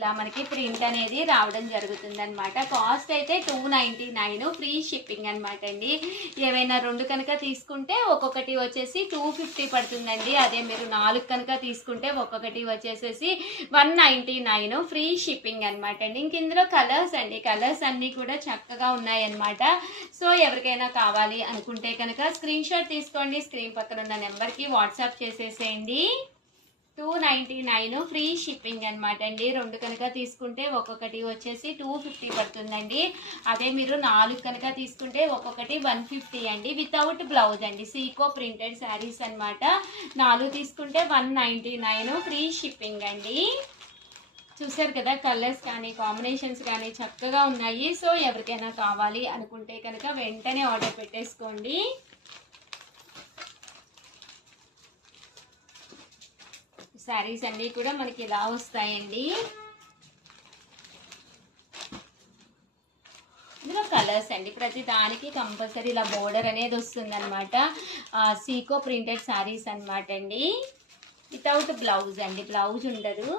ఇలా మనకి ప్రింట్ అనేది రావడం జరుగుతుంది అనమాట. కాస్ట్ అయితే 299, ఫ్రీ షిప్పింగ్ అనమాట అండి. ఏవైనా 2 కనుక తీసుకుంటే ఒక్కొక్కటి వచ్చేసి 250 పడుతుందండి. అదే మీరు 4 కనుక తీసుకుంటే ఒక్కొక్కటి వచ్చేసేసి 199, ఫ్రీ షిప్పింగ్ అనమాట అండి. ఇంక ఇందులో కలర్స్ అండి, కలర్స్ అన్నీ కూడా చక్కగా ఉన్నాయన్నమాట. సో ఎవరికైనా కావాలి అనుకుంటే కనుక స్క్రీన్ షాట్ తీసుకోండి, స్క్రీన్ పక్కన ఉన్న నెంబర్కి వాట్సాప్ చేసేసేయండి. 299, ఫ్రీ షిప్పింగ్ అనమాట అండి. 2 కనుక తీసుకుంటే ఒక్కొక్కటి వచ్చేసి 250 పడుతుందండి. అదే మీరు 4 కనుక తీసుకుంటే ఒక్కొక్కటి 150 అండి. వితౌట్ బ్లౌజ్ అండి, సీకో ప్రింటెడ్ శారీస్ అనమాట. 4 తీసుకుంటే 199, ఫ్రీ షిప్పింగ్ అండి. చూసారు కదా, కలర్స్ కానీ కాంబినేషన్స్ కానీ చక్కగా ఉన్నాయి. సో ఎవరికైనా కావాలి అనుకుంటే కనుక వెంటనే ఆర్డర్ పెట్టేసుకోండి. శారీస్ అన్నీ కూడా మనకి ఇలా వస్తాయండి. ఇందులో కలర్స్ అండి, ప్రతి దానికి కంపల్సరీ ఇలా బోర్డర్ అనేది వస్తుంది అనమాట. సీకో ప్రింటెడ్ శారీస్ అనమాట అండి. వితౌట్ బ్లౌజ్ అండి, బ్లౌజ్ ఉండదు.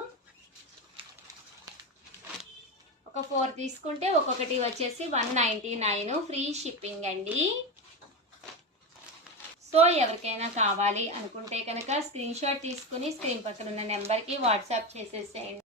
ఒక 4 తీసుకుంటే ఒక్కొక్కటి వచ్చేసి 199, ఫ్రీ షిప్పింగ్ అండి. సో ఎవరికైనా కావాలి అనుకుంటే కనుక స్క్రీన్ షాట్ తీసుకుని స్క్రీన్ పక్కన ఉన్న నెంబర్కి వాట్సాప్ చేసేసేయండి.